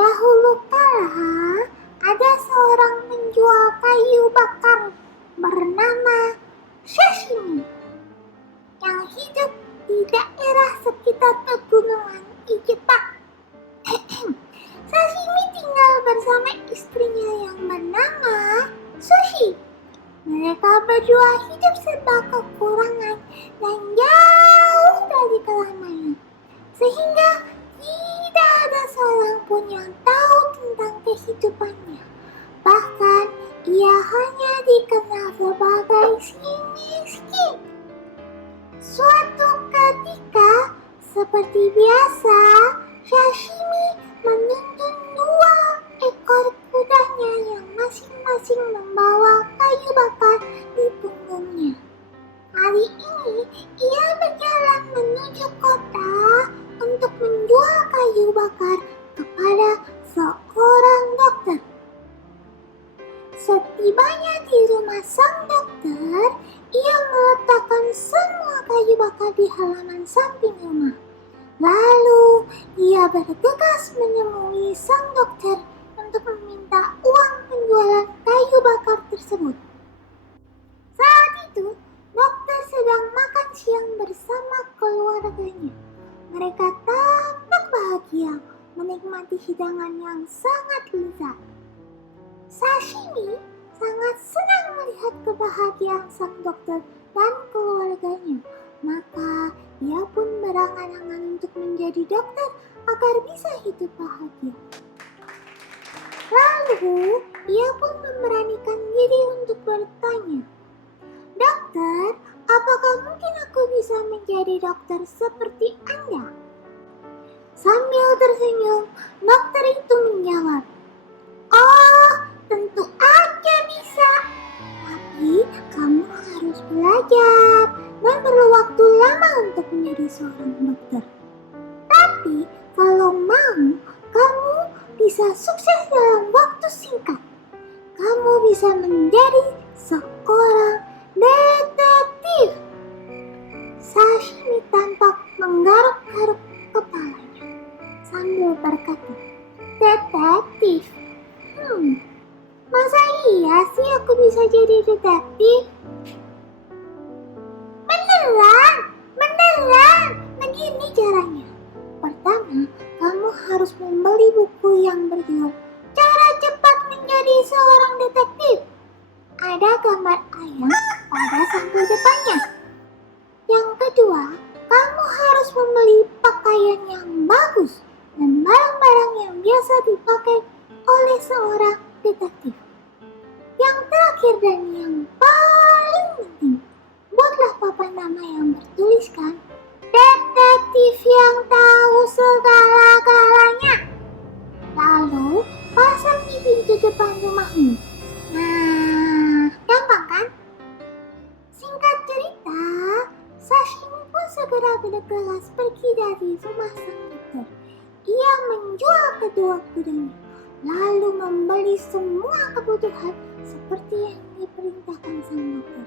Dahulu kala ada seorang penjual kayu bakar bernama Sashimi yang hidup di daerah sekitar pegunungan di Jepang. Sashimi tinggal bersama istrinya yang bernama Sushi. Mereka berdua hidup serba kekurangan dan jauh dari keramaian, sehingga tidak ada seorang pun yang tahu tentang kehidupannya. Bahkan ia hanya dikenal sebagai si miskin. Suatu ketika, seperti biasa, Sashimi menuntun 2 ekor kudanya yang masing-masing membawa kayu bakar di punggungnya. Hari ini, ia berjalan menuju kota untuk menjual kayu bakar kepada seorang dokter. Setibanya di rumah sang dokter, ia meletakkan semua kayu bakar di halaman samping rumah. Lalu, ia bergegas menemui sang dokter untuk meminta uang penjualan kayu bakar tersebut. Saat itu, dokter sedang makan siang bersama keluarganya. Mereka tampak bahagia menikmati hidangan yang sangat lezat. Sashimi sangat senang melihat kebahagiaan sang dokter dan keluarganya. Maka ia pun berangan-angan untuk menjadi dokter agar bisa hidup bahagia. Lalu ia pun memberanikan diri untuk bertanya, "Dokter, apakah mungkin aku bisa menjadi dokter seperti Anda?" Sambil tersenyum, dokter itu menjawab, "Oh, tentu aja bisa. Tapi kamu harus belajar dan perlu waktu lama untuk menjadi seorang dokter. Tapi kalau mau, kamu bisa sukses dalam waktu singkat. Kamu bisa menjadi seorang detektif." Sashimi tampak menggaruk-garuk kepalanya sambil berkata, "Detektif? Masa iya sih aku bisa jadi detektif?" Beneran. Begini caranya. Pertama, kamu harus membeli buku yang berjudul Cara Cepat Menjadi Seorang Detektif. Ada gambar ayam pada sampul depannya. Yang kedua, kamu harus membeli pakaian yang bagus dan barang-barang yang biasa dipakai oleh seorang detektif. Yang terakhir dan yang paling penting, buatlah papan nama yang bertuliskan detektif yang tahu segala-galanya. Lalu pasang di pintu depan rumahmu. Nah, gampang kan? Singkat cerita, Sashimi pun segera bergegas pergi dari rumah sang dokter. Ia menjual kedua kudanya, lalu membeli semua kebutuhan seperti yang diperintahkan sang dokter.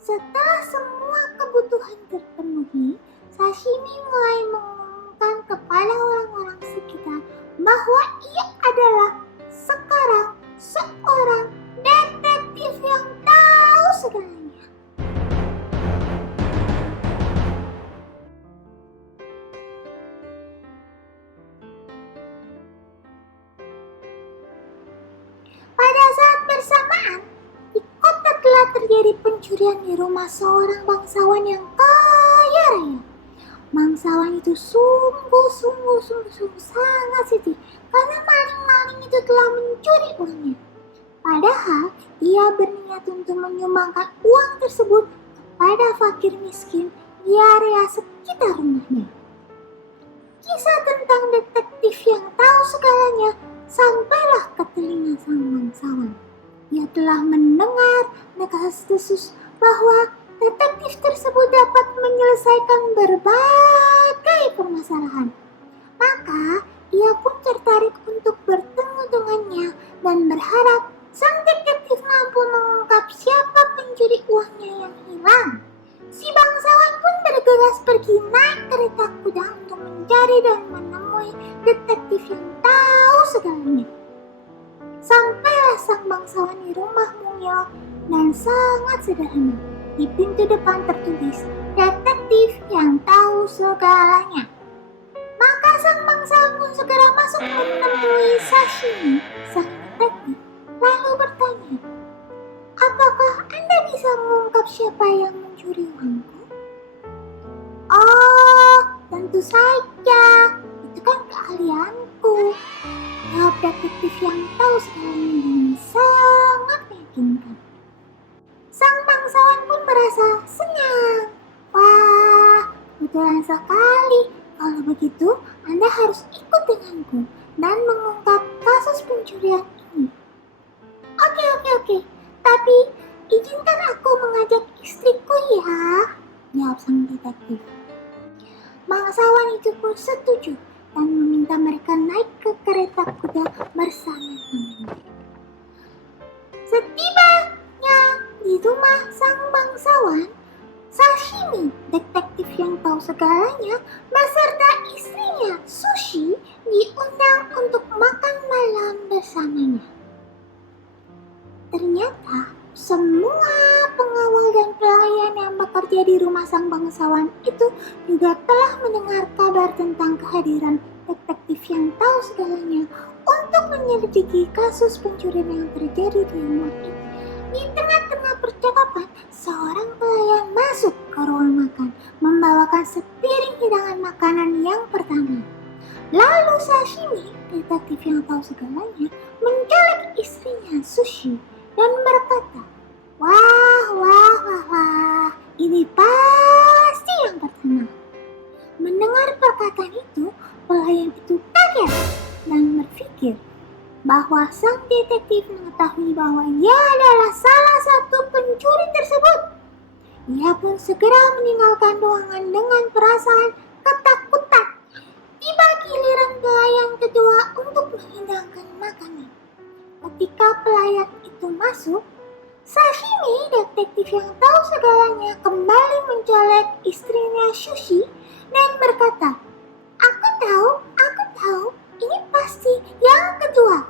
Setelah semua kebutuhan terpenuhi, Sashimi mulai mengumumkan kepada orang-orang sekitar bahwa ia adalah sekarang seorang detektif yang tahu segalanya. Pada saat bersamaan, di kota telah terjadi pencurian di rumah seorang bangsawan yang kaya raya. Bangsawan itu sungguh sangat sedih karena maling-maling itu telah mencuri uangnya. Padahal ia berniat untuk menyumbangkan uang tersebut kepada fakir miskin di area sekitar rumahnya. Kisah tentang detektif yang tahu segalanya sampailah ke telinga sang bangsawan. Ia telah mendengar desas-desus bahwa detektif tersebut dapat menyelesaikan berbagai permasalahan. Maka ia pun tertarik untuk bertemu dengannya dan berharap sang detektif mampu mengungkap siapa pencuri uangnya yang hilang. Si bangsawan pun bergegas pergi naik kereta kuda untuk mencari dan menemui menemui detektif yang tahu segalanya. Sampailah sang bangsawan di rumah mungil dan sangat sederhana. Di pintu depan tertulis, detektif yang tahu segalanya. Maka sang bangsawan pun segera masuk menemui Sashimi, sang detektif, lalu bertanya, apakah Anda bisa mengungkap siapa yang mencuri uangku? Oh, tentu saja, itu kan keahlianku, jawab detektif yang tahu segalanya dengan sangat meyakinkan. Sang bangsawan pun merasa senang. Wah, kebetulan sekali. Kalau begitu, Anda harus ikut denganku dan mengungkap kasus pencurian ini. Oke. Tapi izinkan aku mengajak istriku ya, jawab sang detektif. Bangsawan itu pun setuju dan meminta mereka naik ke kereta kuda bersama-sama. Setibanya di rumah sang bangsawan, Sashimi, detektif yang tahu segalanya, beserta istrinya Sushi diundang untuk makan malam bersamanya. Ternyata semua pengawal dan pelayan yang bekerja di rumah sang bangsawan itu juga telah mendengar kabar tentang kehadiran detektif yang tahu segalanya untuk menyelidiki kasus pencurian yang terjadi di rumah itu. Di tengah-tengah percakapan, seorang pelayan masuk ke ruang makan, membawakan sepiring hidangan makanan yang pertama. Lalu Sashimi, detektif yang tahu segalanya, mencolek istrinya Sushi dan berkata, Wah, ini pasti yang pertama. Mendengar perkataan itu, pelayan itu kaget dan berpikir bahwa sang detektif mengetahui bahwa ia adalah salah satu pencuri tersebut. Ia pun segera meninggalkan ruangan dengan perasaan ketakutan. Tiba giliran pelayan kedua untuk menghidangkan makanan. Ketika pelayan itu masuk, Sashimi, detektif yang tahu segalanya, kembali mencolek istrinya Sushi dan berkata, Aku tahu, ini pasti yang kedua.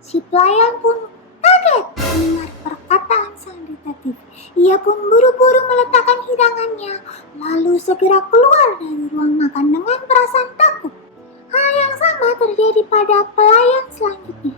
Si pelayan pun kaget mendengar perkataan sang detektif. Ia pun buru-buru meletakkan hidangannya, lalu segera keluar dari ruang makan dengan perasaan takut. Hal yang sama terjadi pada pelayan selanjutnya.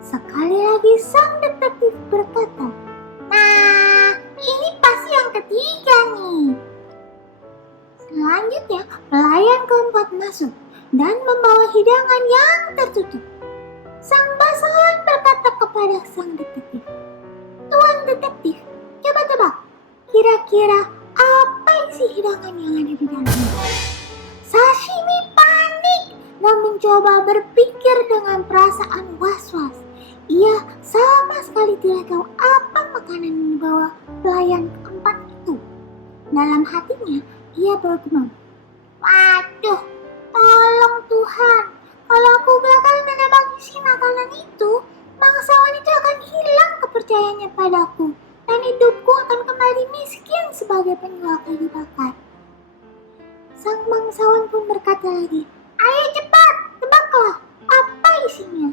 Sekali lagi sang detektif berkata, Nah, ini pasti yang ketiga nih. Selanjutnya, pelayan keempat masuk dan membawa hidangan yang tertutup. Sang bangsawan berkata kepada sang detektif, Tuan detektif, coba tebak, kira-kira apa isi hidangan yang ada di dalamnya? Sashimi panik dan mencoba berpikir dengan perasaan was-was. Ia sama sekali tidak tahu apa makanan yang dibawa pelayan keempat itu. Dalam hatinya, ia bergumam, Waduh, tolong Tuhan, kalau aku gagal menebak isi makanan itu, bangsawan itu akan hilang kepercayaannya padaku dan hidupku akan kembali miskin sebagai penjual kayu bakar. Sang bangsawan pun berkata lagi, Ayo cepat, tebaklah, apa isinya?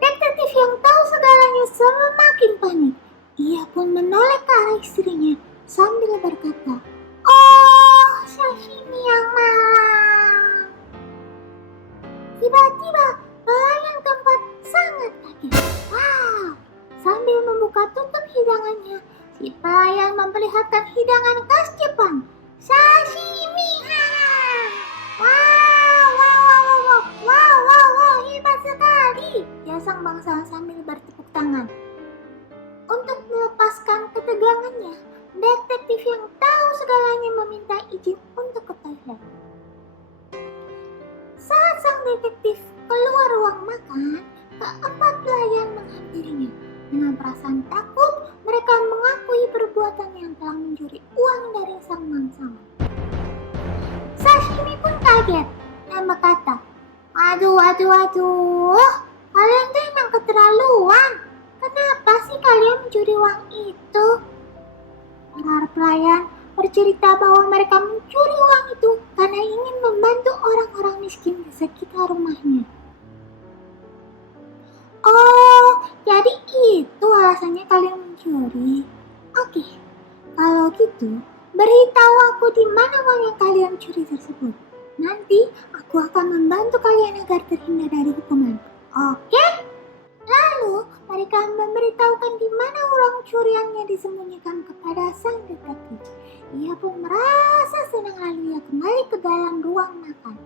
Detektif yang tahu segalanya semakin panik. Ia pun menoleh ke arah istrinya sambil berkata, Oh, sashimi yang malang. Tiba-tiba pelayan keempat sangat kaget. Wow, sambil membuka tutup hidangannya, si pelayan memperlihatkan hidangan khas Jepang, sashimi. Wow, hebat sekali, ya sang bangsawan sambil bertepuk tangan. Untuk melepaskan ketegangannya, detektif yang tahu segalanya meminta izin untuk ke toilet. Saat sang detektif keluar ruang makan, keempat pelayan menghampirinya. Dengan perasaan takut, mereka mengakui perbuatan yang telah mencuri uang dari sang bangsawan. Sashimi pun kaget dan berkata, Aduh, kalian tuh emang keterlaluan. Kenapa sih kalian mencuri uang itu? Para pelayan bercerita bahwa mereka mencuri uang itu karena ingin membantu orang-orang miskin di sekitar rumahnya. Oh, jadi itu alasannya kalian mencuri. Oke, kalau gitu beritahu aku di mana uang yang kalian curi tersebut. Nanti aku akan membantu kalian agar terhindar dari hukuman. Oke? Lalu mereka memberitahukan di mana uang curiannya disembunyikan kepada sang detektif. Ia pun merasa senang lalu ia kembali ke dalam ruang makan.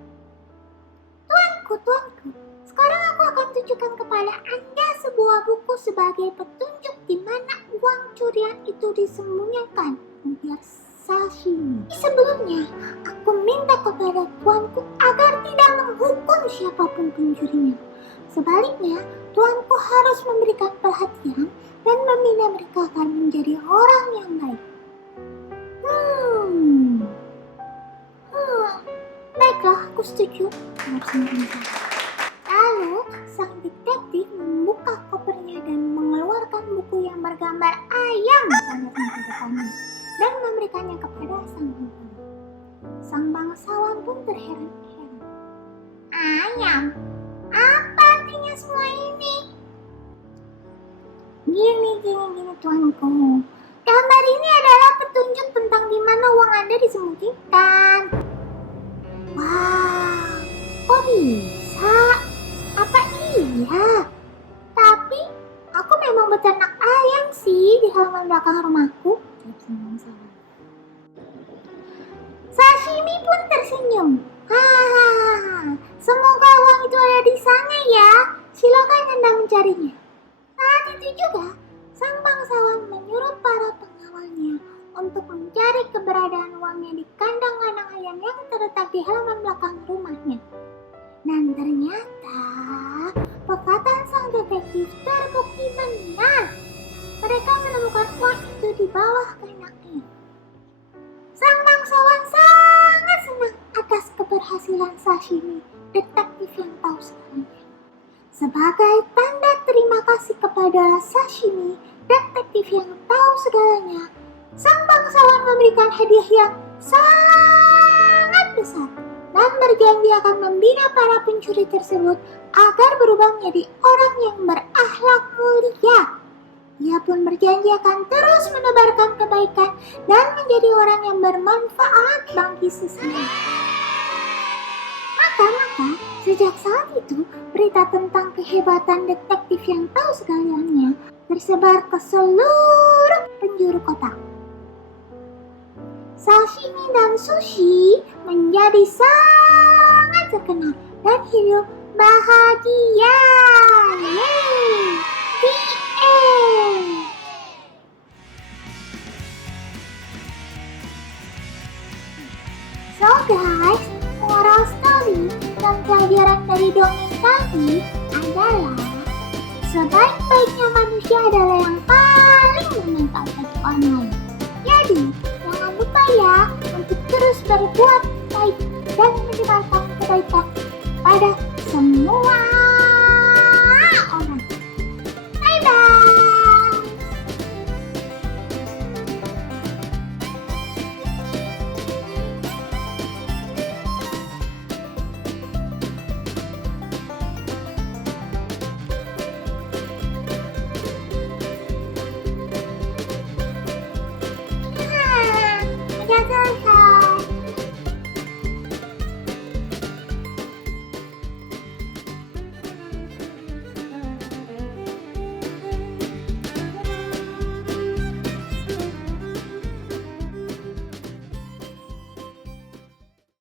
Tuanku, sekarang aku akan tunjukkan kepada Anda sebuah buku sebagai petunjuk di mana uang curian itu disembunyikan. Biar sashimi. Sebelumnya, aku minta kepada tuanku agar tidak menghukum siapapun pencurinya. Sebaliknya, tuanku harus memberikan perhatian dan membina mereka agar menjadi orang yang baik. Baiklah, aku setuju. Lalu, sang detektif membuka kopernya dan mengeluarkan buku yang bergambar ayam pada depannya dan memberikannya kepada sang penghulu. Sang bangsawan pun terheran-heran. Ayam? Apa artinya semua ini? Gini tuanku. Gambar ini adalah petunjuk tentang di mana uang Anda disembunyikan. Wow, kok bisa? Apa iya? Tapi aku memang beternak ayam sih di halaman belakang rumahku. Sashimi pun tersenyum. Hahaha, semoga uang itu ada di sana ya. Silakan Anda mencarinya. Saat itu juga, sang bangsawan menyuruh para pengawalnya untuk mencari keberadaan uangnya di kandang-kandang ayam yang terletak di halaman belakang rumahnya. Dan ternyata, perkataan sang detektif terbukti benar. Mereka menemukan uang itu di bawah kandang ayam. Sang bangsawan sangat senang atas keberhasilan Sashimi, detektif yang tahu segalanya. Sebagai tanda terima kasih kepada Sashimi, detektif yang tahu segalanya, sang bangsawan memberikan hadiah yang sangat besar dan berjanji akan membina para pencuri tersebut agar berubah menjadi orang yang berakhlak mulia. Ia pun berjanji akan terus menebarkan kebaikan dan menjadi orang yang bermanfaat bagi sesama. Maka, sejak saat itu, berita tentang kehebatan detektif yang tahu segalanya tersebar ke seluruh penjuru kota. Sashimi dan sushi menjadi sangat terkenal dan hidup bahagia. Yeay! The end. So guys, moral story dan pelajaran dari dongeng tadi adalah sebaik-baiknya manusia adalah yang paling bermanfaat bagi orang lain. Jadi, jangan lupa ya untuk terus berbuat baik dan menyebarkan kebaikan pada semua